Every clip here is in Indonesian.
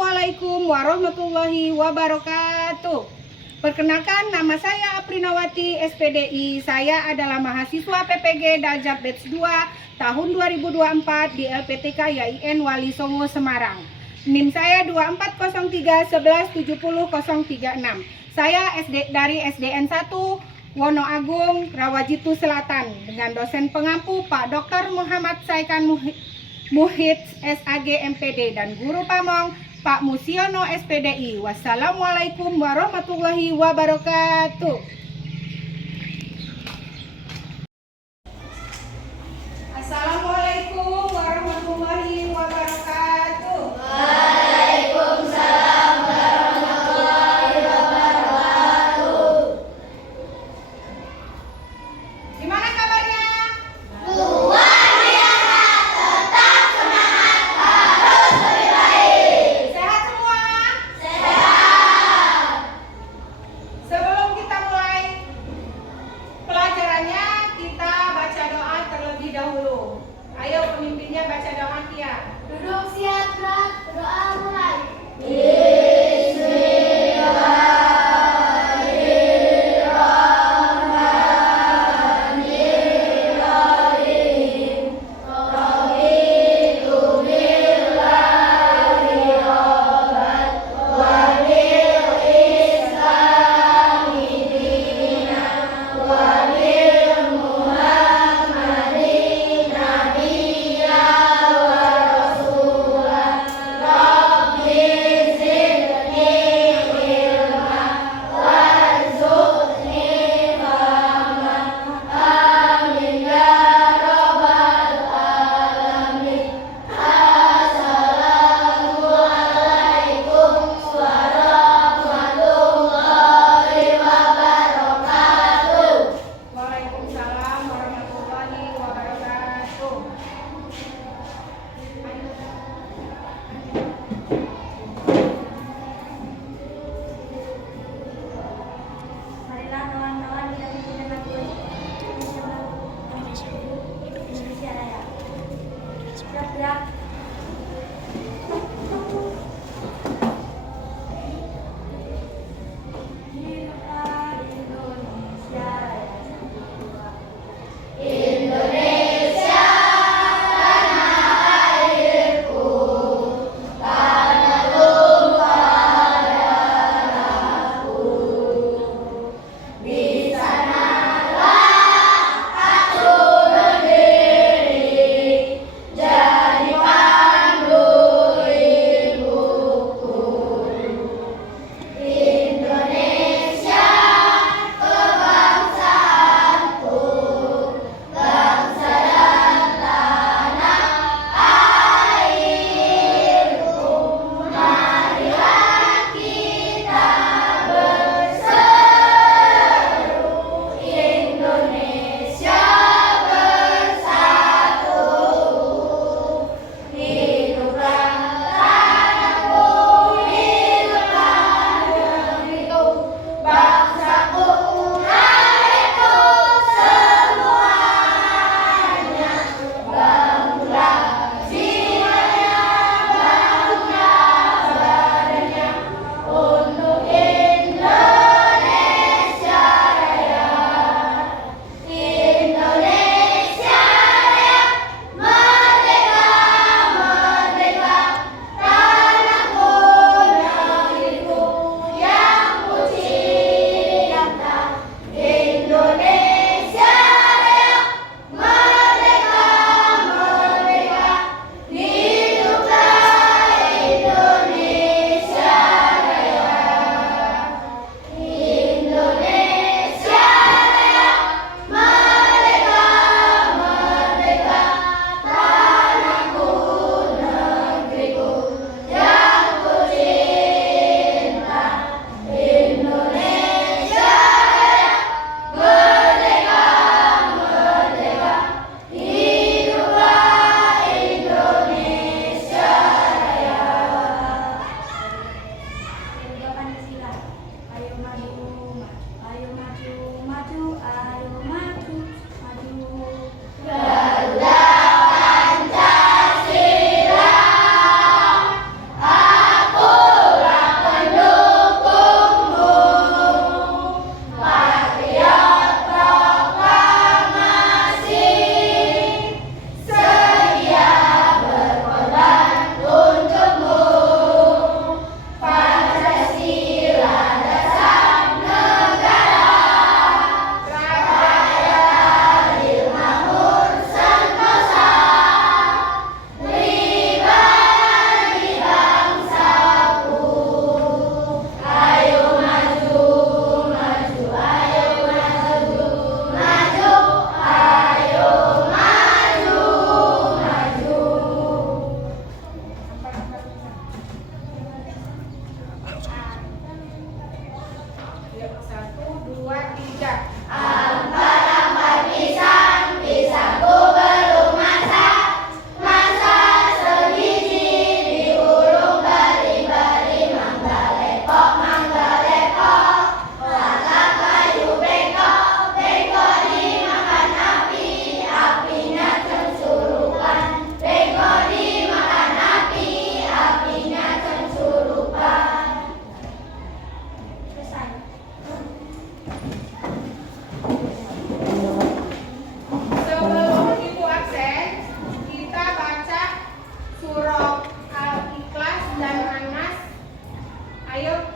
Assalamualaikum warahmatullahi wabarakatuh. Perkenalkan, nama saya Aprinawati, SPDI. Saya adalah mahasiswa PPG Daljab Batch 2 tahun 2024 di LPTK YIN Wali Songo, Semarang. NIM saya 2403117036. Saya dari SDN 1 Wono Agung, Rawajitu Selatan, dengan dosen pengampu Pak Dr. Muhammad Saikan Muhid SAG MPD dan guru pamong Pak Musiono SPDI. Wassalamualaikum warahmatullahi wabarakatuh. Assalamualaikum warahmatullahi wabarakatuh. Waalaikumsalam warahmatullahi wabarakatuh. Gimana kabarnya? Luar biasa, tetap semangat, harus lebih baik. Sehat semua? Sehat. Sebelum kita mulai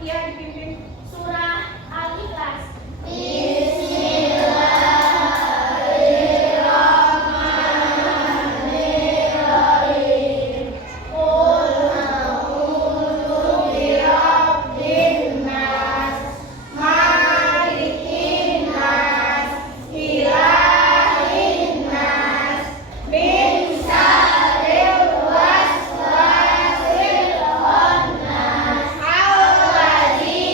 Fathiyah dipimpin Surah Al-Ikhlas. Allazi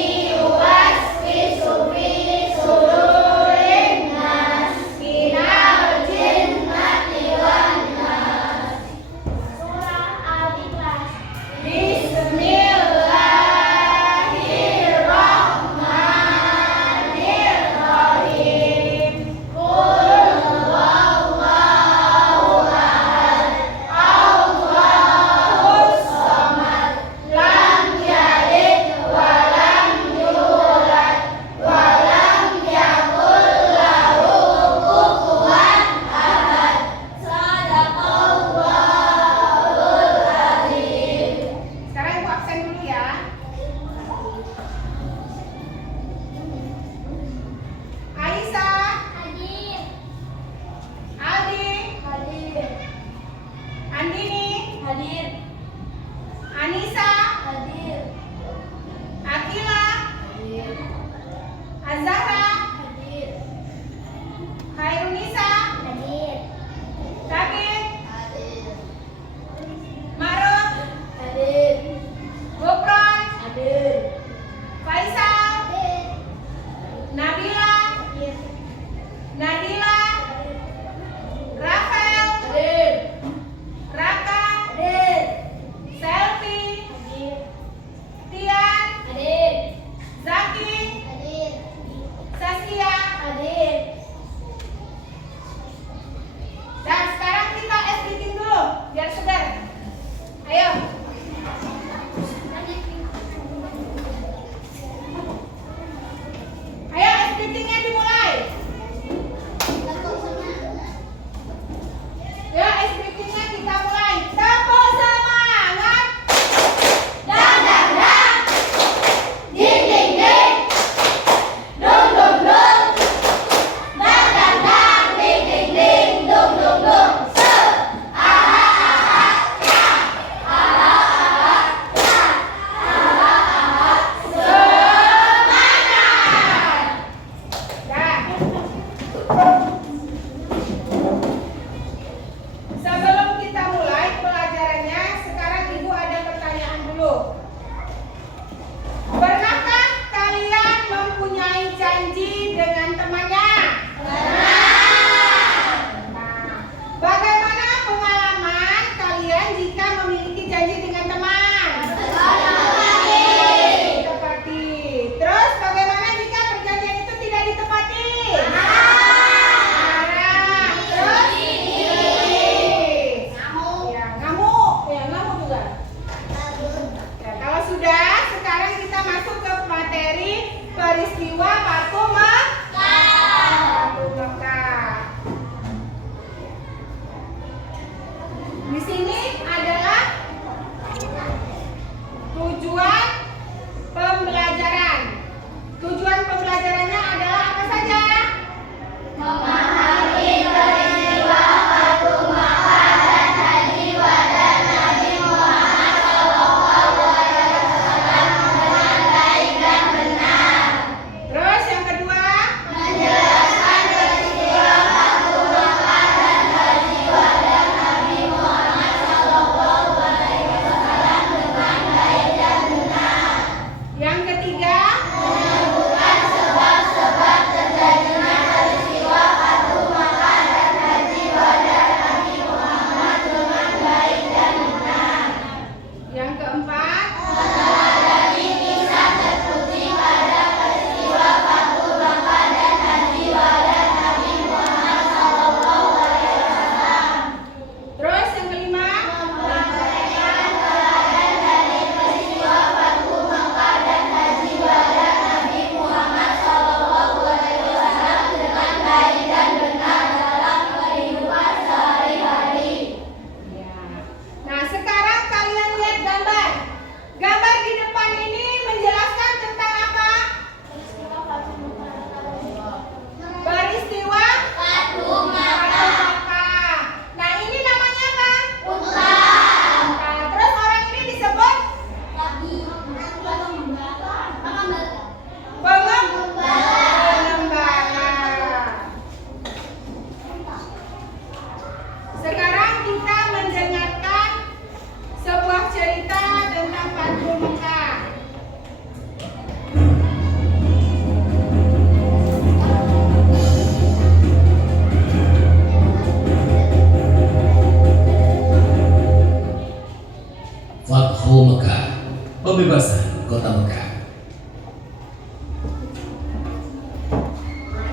Pembebasan Kota Mekah.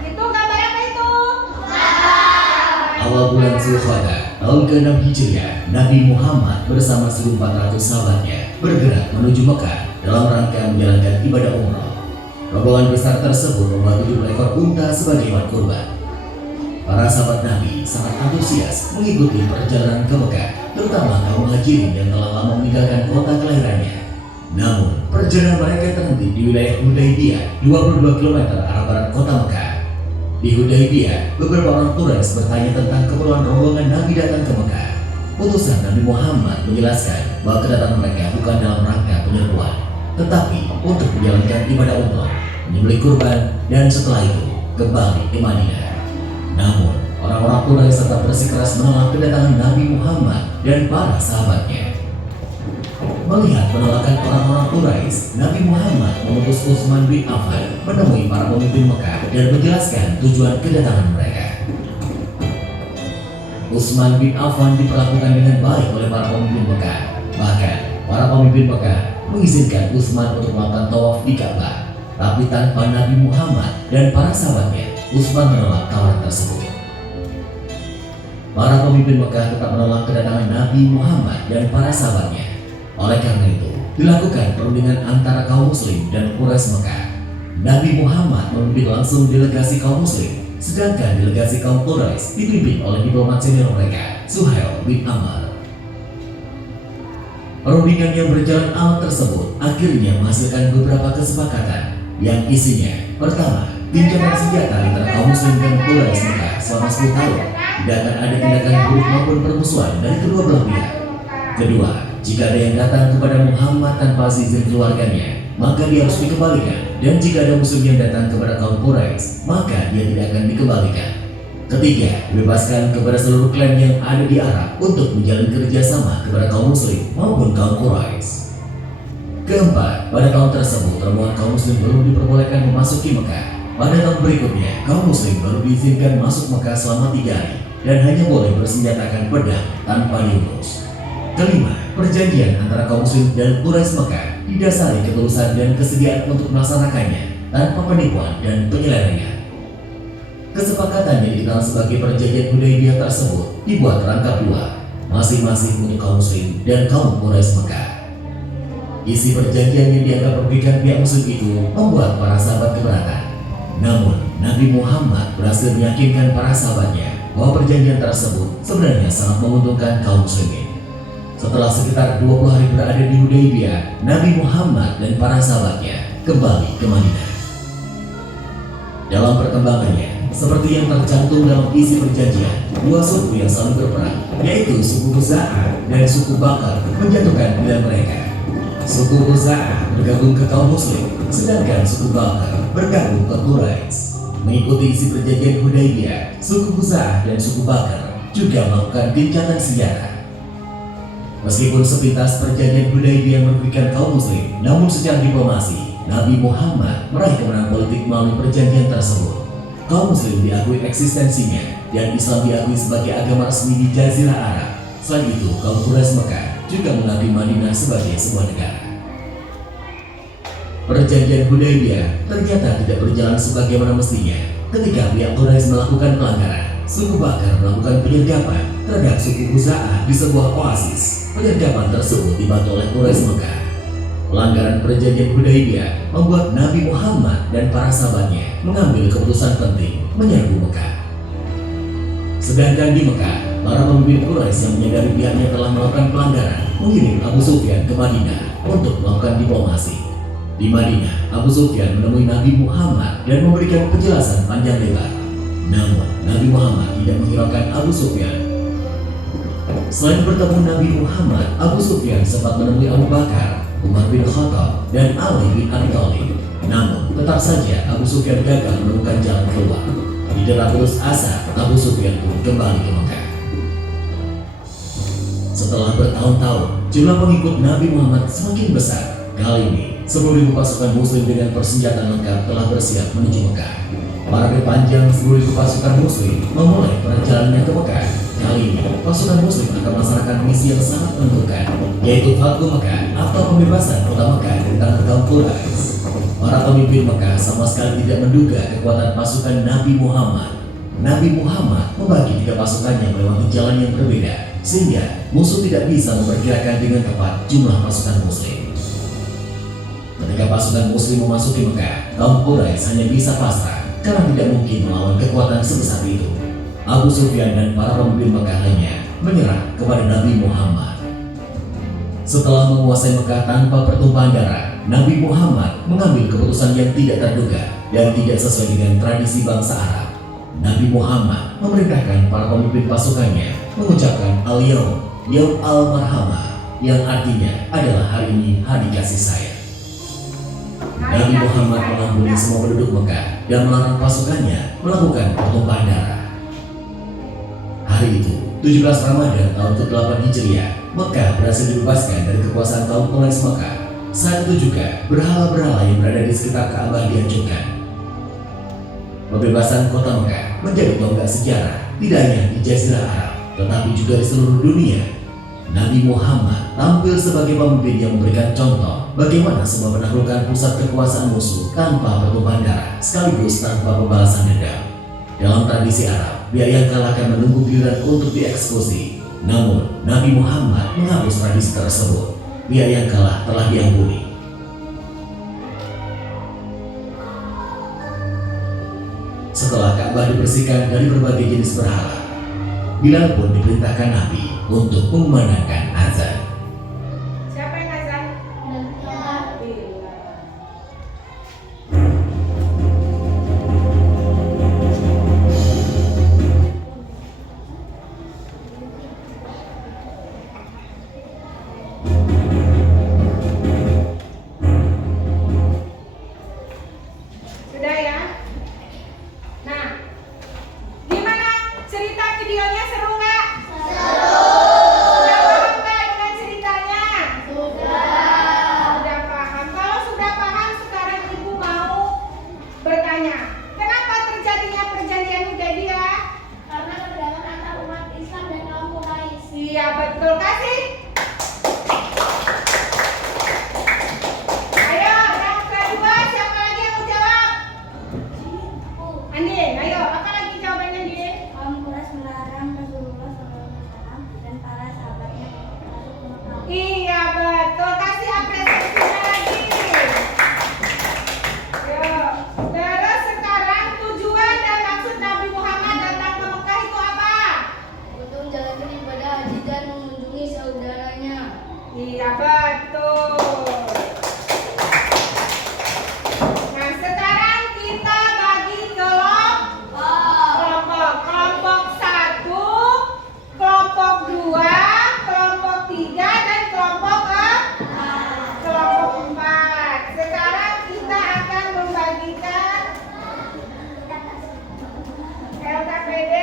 Itu gambar apa itu? Awal bulan Zulqa'dah tahun ke-6 Hijriah, Nabi Muhammad bersama 1.400 sahabatnya bergerak menuju Mekah dalam rangka menjalankan ibadah umrah. Rombongan besar tersebut membawa 7 ekor unta sebagai hewan kurban. Para sahabat Nabi sangat antusias mengikuti perjalanan ke Mekah, terutama kaum muhajirin yang telah lama meninggalkan kota kelahirannya. Namun, perjalanan mereka terhenti di wilayah Hudaybiyah, 22 km arah barat kota Mekah. Di Hudaybiyah, beberapa orang Quraisy bertanya tentang keperluan rombongan Nabi datang ke Mekah. Utusan Nabi Muhammad menjelaskan bahwa kedatangan mereka bukan dalam rangka penyerbuan, tetapi untuk menjalankan ibadah umrah, menyembelih kurban, dan setelah itu kembali ke Madinah. Namun, orang-orang Quraisy tetap bersikeras menolak kedatangan Nabi Muhammad dan para sahabatnya. Melihat penolakan orang-orang Quraisy, Nabi Muhammad mengutus Utsman bin Affan menemui para pemimpin Mekah dan menjelaskan tujuan kedatangan mereka. Utsman bin Affan diperlakukan dengan baik oleh para pemimpin Mekah. Bahkan, para pemimpin Mekah mengizinkan Utsman untuk melakukan tawaf di Ka'bah. Tapi tanpa Nabi Muhammad dan para sahabatnya, Utsman menolak tawaran tersebut. Para pemimpin Mekah tetap menolak kedatangan Nabi Muhammad dan para sahabatnya. Oleh karena itu, dilakukan perundingan antara kaum muslim dan Quraisy Mekah. Nabi Muhammad memimpin langsung delegasi kaum muslim, sedangkan delegasi kaum Quraisy dipimpin oleh diplomat senior mereka, Suhail bin Amr. Perundingan yang berjalan alat tersebut akhirnya menghasilkan beberapa kesepakatan yang isinya: pertama, pinjaman senjata antara kaum muslim dan Quraisy Mekah selama 10 tahun. Tidak akan ada tindakan buruk maupun permusuhan dari kedua belah pihak. Kedua, jika ada yang datang kepada Muhammad tanpa izin keluarganya, maka dia harus dikembalikan. Dan jika ada muslim yang datang kepada kaum Quraisy, maka dia tidak akan dikembalikan. Ketiga, bebaskan kepada seluruh klan yang ada di Arab untuk menjalin kerjasama kepada kaum muslim maupun kaum Quraisy. Keempat, pada tahun tersebut rombongan kaum muslim belum diperbolehkan memasuki Mekah. Pada tahun berikutnya, kaum muslim baru diizinkan masuk Mekah selama 3 hari dan hanya boleh bersenjatakan pedang tanpa diurus. Kelima, perjanjian antara kaum muslim dan Quraisy Mekah didasari ketulusan dan kesediaan untuk melaksanakannya tanpa penipuan dan penyelewengan. Kesepakatan yang dikenal sebagai perjanjian Hudaybiyah tersebut dibuat rangkap 2, masing-masing untuk kaum muslim dan kaum Quraisy Mekah. Isi perjanjian yang dianggap merugikan pihak muslim itu membuat para sahabat keberatan. Namun, Nabi Muhammad berhasil meyakinkan para sahabatnya bahwa perjanjian tersebut sebenarnya sangat menguntungkan kaum muslimin. Setelah sekitar 20 hari berada di Hudaybiyah, Nabi Muhammad dan para sahabatnya kembali ke Madinah. Dalam perkembangannya, seperti yang tercantum dalam isi perjanjian, 2 suku yang saling berperang, yaitu suku Khuza'ah dan suku Bakar, menjatuhkan pilihan mereka. Suku Khuza'ah bergabung ke kaum muslim, sedangkan suku Bakar bergabung ke Quraisy. Mengikuti isi perjanjian Hudaybiyah, suku Khuza'ah dan suku Bakar juga melakukan gencatan senjata. Meskipun sepintas perjanjian Hudaybiyah merugikan kaum muslim, namun secara diplomasi, Nabi Muhammad meraih kemenangan politik melalui perjanjian tersebut. Kaum muslim diakui eksistensinya dan Islam diakui sebagai agama resmi di Jazirah Arab. Selain itu, kaum Quraisy Mekah juga mengakui Madinah sebagai sebuah negara. Perjanjian Hudaybiyah ternyata tidak berjalan sebagaimana mestinya. Ketika pihak Quraisy melakukan pelanggaran, suku Bakar melakukan penyergapan terhadap suku Khuza'ah di sebuah oasis. Penyergapan tersebut dibantu oleh Quraisy Mekah. Pelanggaran perjanjian Hudaybiyah membuat Nabi Muhammad dan para sahabatnya mengambil keputusan penting menyerbu Mekah. Sedangkan di Mekah, para pemimpin Quraisy yang menyadari pihaknya telah melakukan pelanggaran mengirim Abu Sufyan ke Madinah untuk melakukan diplomasi. Di Madinah, Abu Sufyan menemui Nabi Muhammad dan memberikan penjelasan panjang lebar. Namun, Nabi Muhammad tidak menghiraukan Abu Sufyan. Selain bertemu Nabi Muhammad, Abu Sufyan sempat menemui Abu Bakar, Umar bin Khattab, dan Ali bin Abi Thalib. Namun, tetap saja Abu Sufyan gagal menemukan jalan keluar. Didera putus asa, Abu Sufyan pun kembali ke Mekah. Setelah bertahun-tahun, jumlah pengikut Nabi Muhammad semakin besar. Kali ini, 10.000 pasukan muslim dengan persenjataan lengkap telah bersiap menuju Mekah. Parade panjang 10.000 pasukan muslim memulai perjalanannya ke Mekah. Kali ini, pasukan Muslim akan melaksanakan misi yang sangat menentukan, yaitu Fathu Mekah atau pembebasan kota Mekah dari tangan kaum Quraisy. Para pemimpin Mekah sama sekali tidak menduga kekuatan pasukan Nabi Muhammad. Nabi Muhammad membagi 3 pasukannya melewati jalan yang berbeda, sehingga musuh tidak bisa memperkirakan dengan tepat jumlah pasukan Muslim. Ketika pasukan Muslim memasuki Mekah, kaum Quraisy hanya bisa pasrah karena tidak mungkin melawan kekuatan sebesar itu. Abu Sufyan dan para pemimpin Mekah lainnya menyerah kepada Nabi Muhammad. Setelah menguasai Mekah tanpa pertumpahan darah, Nabi Muhammad mengambil keputusan yang tidak terduga dan tidak sesuai dengan tradisi bangsa Arab. Nabi Muhammad memerintahkan para pemimpin pasukannya mengucapkan Al-Yawm, Yaum Al-Marhamah, yang artinya adalah hari ini hari kasih sayang. Nabi Muhammad mengampuni semua penduduk Mekah dan melarang pasukannya melakukan pertumpahan darah. Hari itu, 17 Ramadan tahun ke-8 Hijriah, Mekah berhasil dibebaskan dari kekuasaan kaum Quraisy Mekah. Saat itu juga, berhala-berhala yang berada di sekitar Ka'bah dihancurkan. Pembebasan kota Mekah menjadi tonggak sejarah, tidak hanya di Jazirah Arab, tetapi juga di seluruh dunia. Nabi Muhammad tampil sebagai pemimpin yang memberikan contoh bagaimana semua menaklukkan pusat kekuasaan musuh tanpa pertumpahan darah, sekaligus tanpa pembalasan dendam. Dalam tradisi Arab, pihak yang kalah akan menunggu giliran untuk dieksekusi. Namun, Nabi Muhammad menghapus tradisi tersebut. Pihak yang kalah telah diampuni. Setelah Ka'bah dibersihkan dari berbagai jenis berhala, Bilal pun diperintahkan Nabi untuk memandangkan azan. Siapa yang azan? Sudah ya? Nah, gimana cerita videonya, seru nggak? Sudah paham nggak dengan ceritanya? Sudah paham. Kalau sudah paham, sekarang ibu mau bertanya, kenapa terjadinya perjanjian Hudaybiyah? Karena ketegangan antar umat Islam dan kaum Quraisy. Iya betul, kasih. Ayo, yang kedua siapa lagi yang mau jawab? Andin, ayo, apa lagi jawabannya Andin? Kaum Quraisy melarang Rasulullah SAW dan para sahabatnya masuk ke Mekah. Iya betul, kasih apresiasinya lagi. Yuk, terus sekarang tujuan dan maksud Nabi Muhammad datang ke Mekah itu apa? Untuk menjalankan ibadah haji dan mengunjungi saudaranya. Iya betul. Nah sekarang kita bagi kelompok. Kelompok 1, kelompok 2, kelompok 3, dan kelompok 4. Sekarang kita akan membagikan LKPD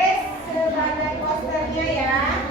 sebagai posternya ya.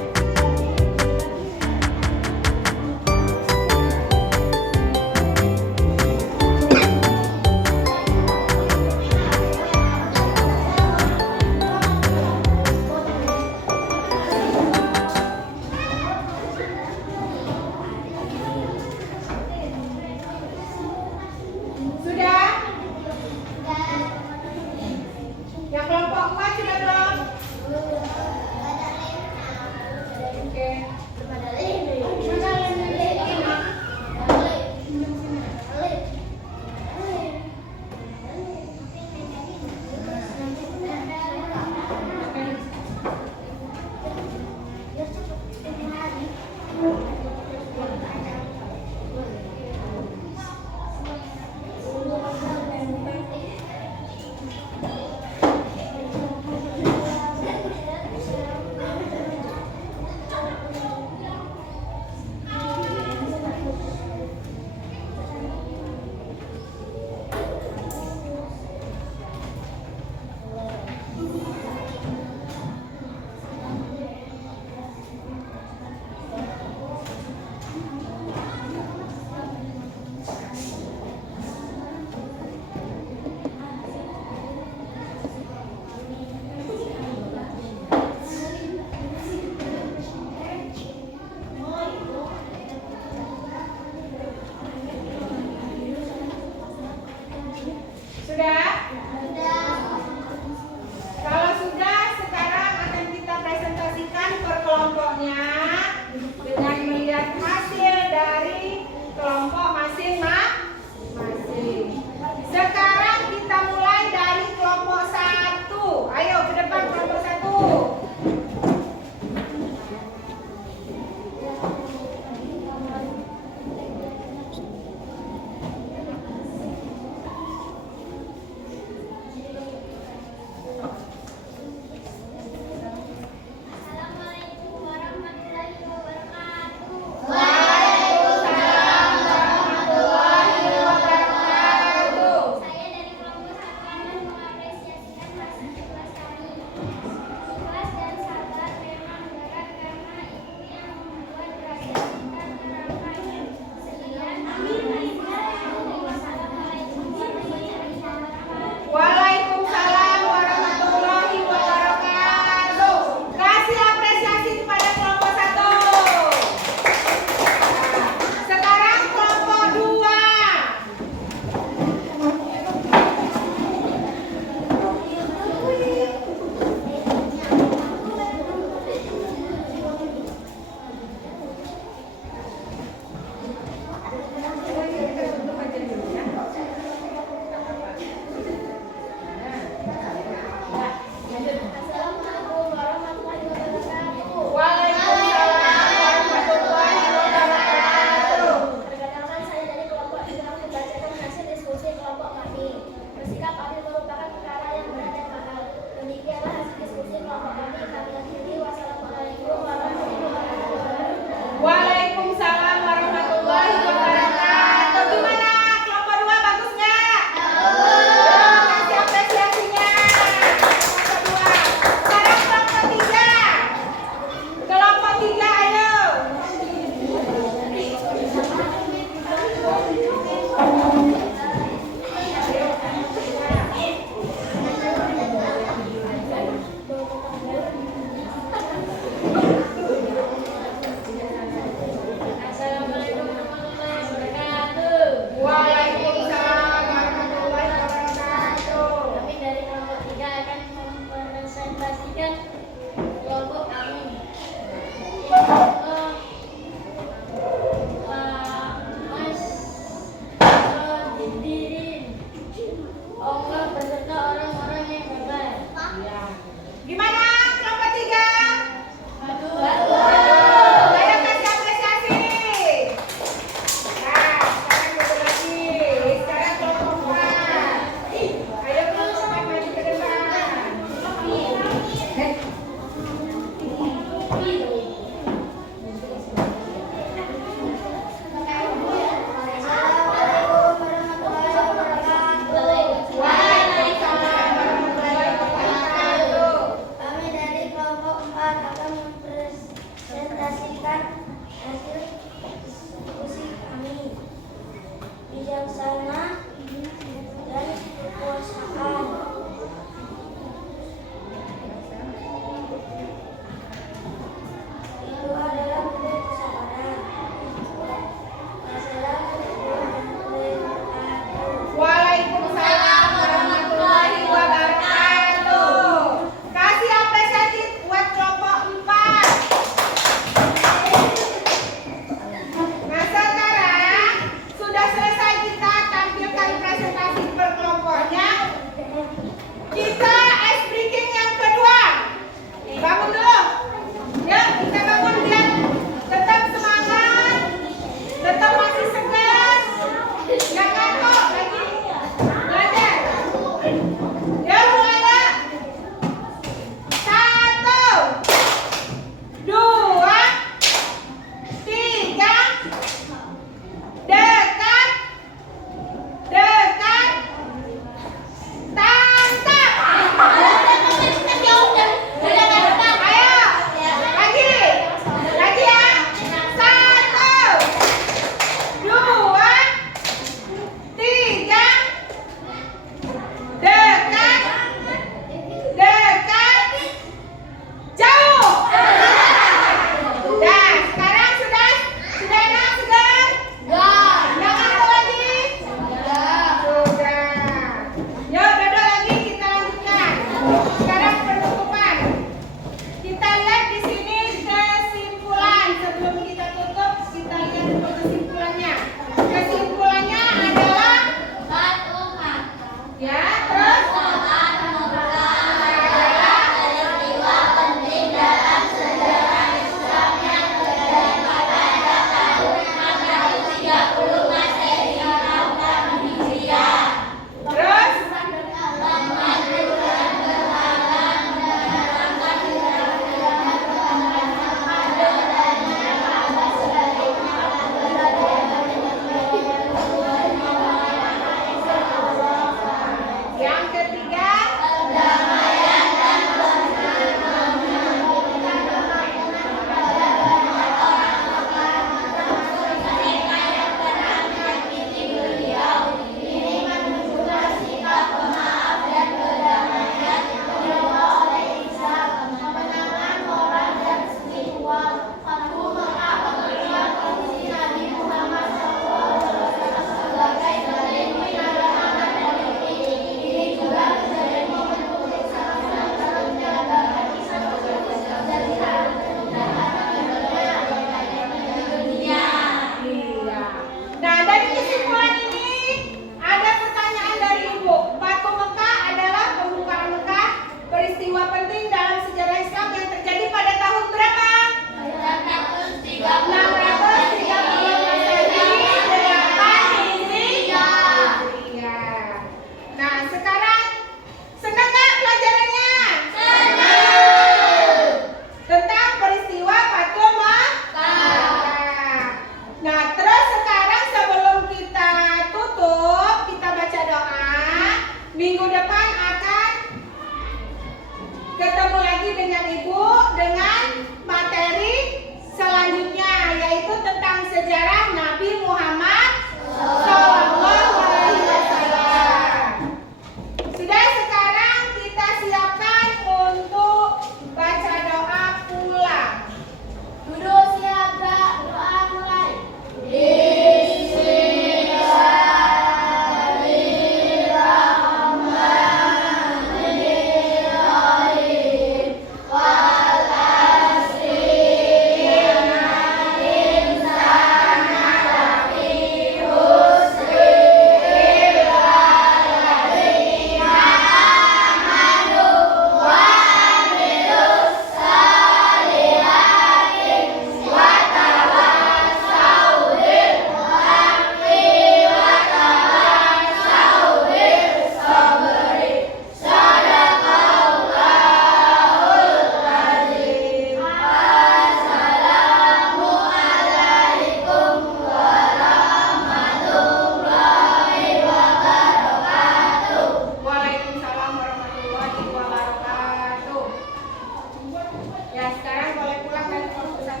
Ya, sekarang boleh pulang dari keputusan.